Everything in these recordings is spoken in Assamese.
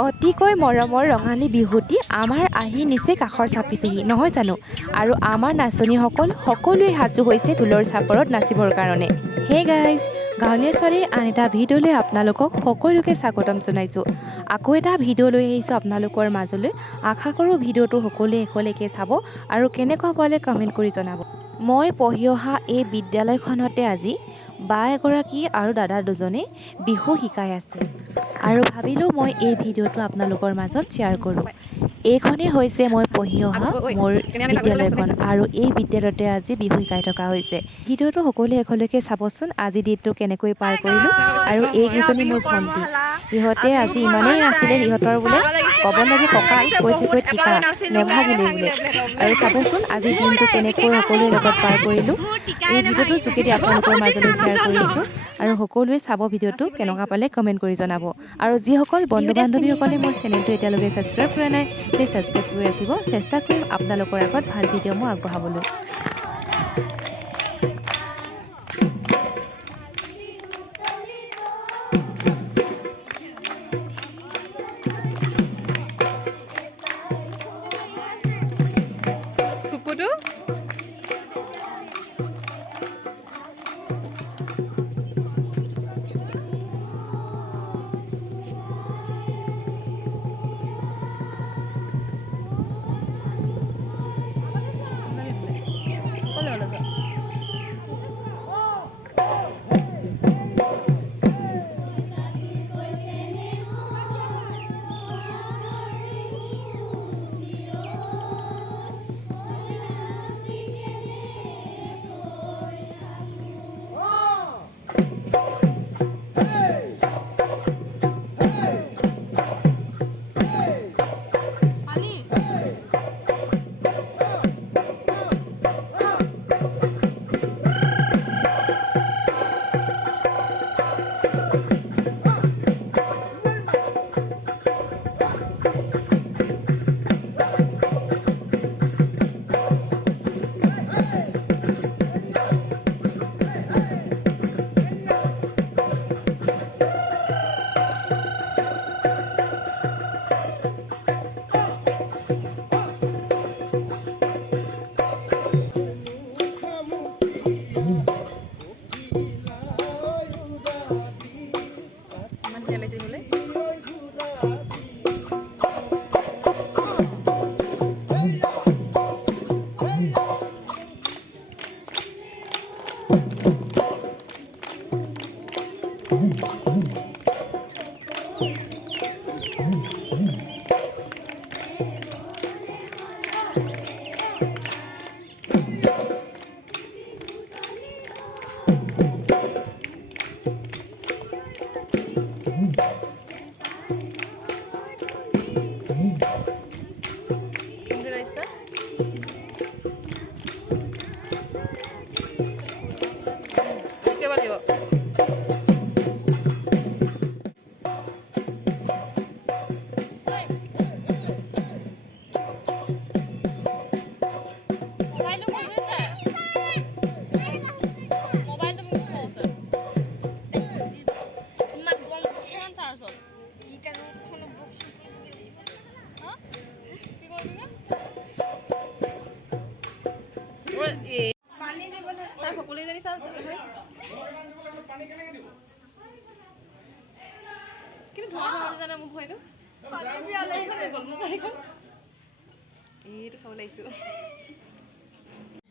অতিকৈ মৰমৰ ৰঙালী বিহুটি আমাৰ আহি নিচে কাষৰ চাপিছেহি নহয় জানো আৰু আমাৰ নাচনীসকল সকলোৱে সাজু হৈছে ঢোলৰ চাপৰত নাচিবৰ কাৰণে হে গাইজ গাঁৱলীয়া ছোৱালীৰ আন এটা ভিডিঅ'লৈ আপোনালোকক সকলোকে স্বাগতম জনাইছোঁ আকৌ এটা ভিডিঅ' লৈ আহিছোঁ আপোনালোকৰ মাজলৈ আশা কৰোঁ ভিডিঅ'টো সকলোৱে শেষলৈকে চাব আৰু কেনেকুৱা পালে কমেণ্ট কৰি জনাব মই পঢ়ি অহা এই বিদ্যালয়খনতে আজি বা এগৰাকী আৰু দাদা দুজনে বিহু শিকাই আছে আৰু ভাবিলোঁ মই এই ভিডিঅ'টো আপোনালোকৰ মাজত শ্বেয়াৰ কৰোঁ এইখনেই হৈছে মই পঢ়ি অহা মোৰ বিদ্যালয়খন আৰু এই বিদ্যালয়তে আজি বিহু শিকাই থকা হৈছে ভিডিঅ'টো সকলোৱে শেষলৈকে চাবচোন আজি দিনটো কেনেকৈ পাৰ কৰিলোঁ আৰু এইকেইজনী মোৰ ভণ্টি সিহঁতে আজি ইমানেই নাছিলে সিহঁতৰ বোলে ক'ব লাগে কঁকাল কৈছে টিকা নেভাগিলে বোলে আৰু চাবচোন আজি দিনটো কেনেকৈ সকলোৰে লগত পাৰ কৰিলোঁ এই ভিডিঅ'টোৰ যোগেদি আপোনালোকৰ মাজলৈ শ্বেয়াৰ কৰিছোঁ আৰু সকলোৱে চাব ভিডিঅ'টো কেনেকুৱা পালে কমেণ্ট কৰি জনাব আৰু যিসকল বন্ধু বান্ধৱীসকলে মোৰ চেনেলটো এতিয়ালৈকে ছাবস্ক্ৰাইব কৰা নাই প্লিজ ছাবস্ক্ৰাইব কৰি ৰাখিব চেষ্টা কৰিম আপোনালোকৰ আগত ভাল ভিডিঅ' মই আগবঢ়াবলৈ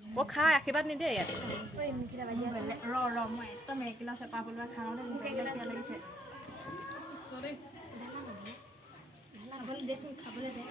वो खा आशीर्वाद नहीं दे यार रो मैं एकदम एक गिलास पाप लोग खाना ने मुझे क्या लगी से सॉरी खाबले दे